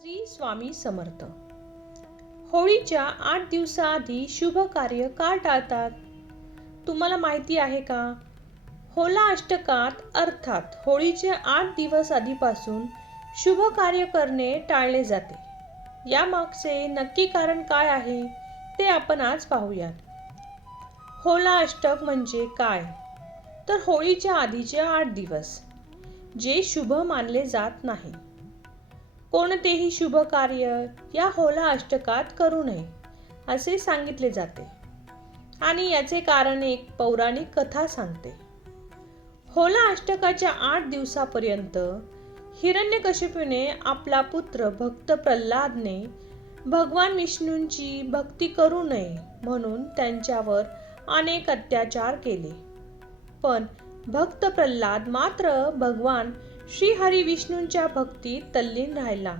श्री स्वामी समर्थ. होळीच्या आठ दिवसाआधी शुभ कार्य का टाळतात? तुम्हाला माहिती आहे का? होला अष्टकात अर्थात होळीचे आठ दिवस आधीपासून शुभ कार्य करणे टाळले जाते. यामागचे नक्की कारण काय आहे ते आपण आज पाहूयात. होला अष्टक म्हणजे काय? तर होळीच्या आधीचे आठ दिवस जे शुभ मानले जात नाही. कोणतेही शुभ कार्य या होला अष्टकात करू नये असे सांगितले जाते. आणि याचे कारण एक पौराणिक कथा सांगते. होला अष्टकाच्या आठ दिवसापर्यंत हिरण्यकशिपूने आपला पुत्र भक्त प्रल्हादने भगवान विष्णूंची भक्ती करू नये म्हणून त्यांच्यावर अनेक अत्याचार केले. पण भक्त प्रल्हाद मात्र भगवान श्री हरी विष्णूंच्या भक्तीत तल्लीन राहिला.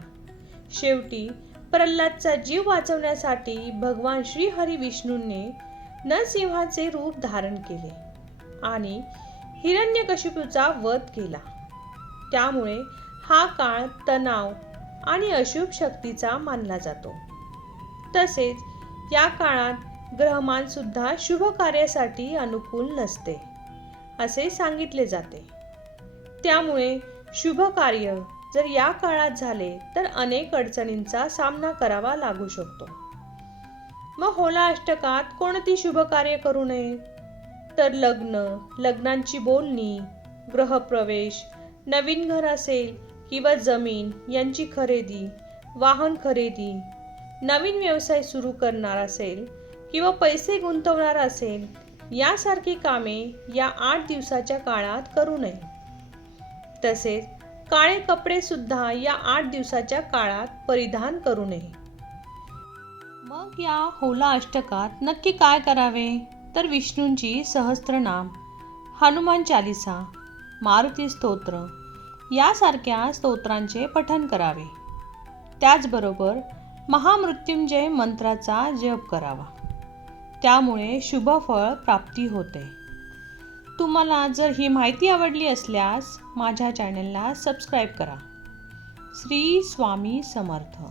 शेवटी प्रल्हादचा जीव वाचवण्यासाठी भगवान श्री हरी विष्णूंनी नरसिंहाचे रूप धारण केले आणि हिरण्यकशिपूचा वध केला. त्यामुळे हा काळ तणाव आणि अशुभ शक्तीचा मानला जातो. तसेच या काळात ग्रहमान सुद्धा शुभ कार्यासाठी अनुकूल नसते असे सांगितले जाते. त्यामुळे शुभ कार्य जर या काळात झाले तर अनेक अडचणींचा सामना करावा लागू शकतो. मग होला अष्टकात कोणती शुभ कार्य करू नये? तर लग्न लग्नांची बोलणी ग्रहप्रवेश नवीन घर असेल किंवा जमीन यांची खरेदी वाहन खरेदी नवीन व्यवसाय सुरू करणार असेल किंवा पैसे गुंतवणार असेल यासारखी कामे या आठ दिवसाच्या काळात करू नये. तसेच काळे कपडे सुद्धा या आठ दिवसाच्या काळात परिधान करू नये. मग या होला अष्टकात नक्की काय करावे? तर विष्णूंची सहस्त्रनाम हनुमान चालिसा मारुती स्तोत्र यासारख्या स्तोत्रांचे पठन करावे. त्याचबरोबर महामृत्युंजय मंत्राचा जप करावा. त्यामुळे शुभफळ प्राप्ती होते. तुम्हाला जर ही माहिती आवडली असल्यास माझ्या चॅनलला सबस्क्राईब करा. श्री स्वामी समर्थ.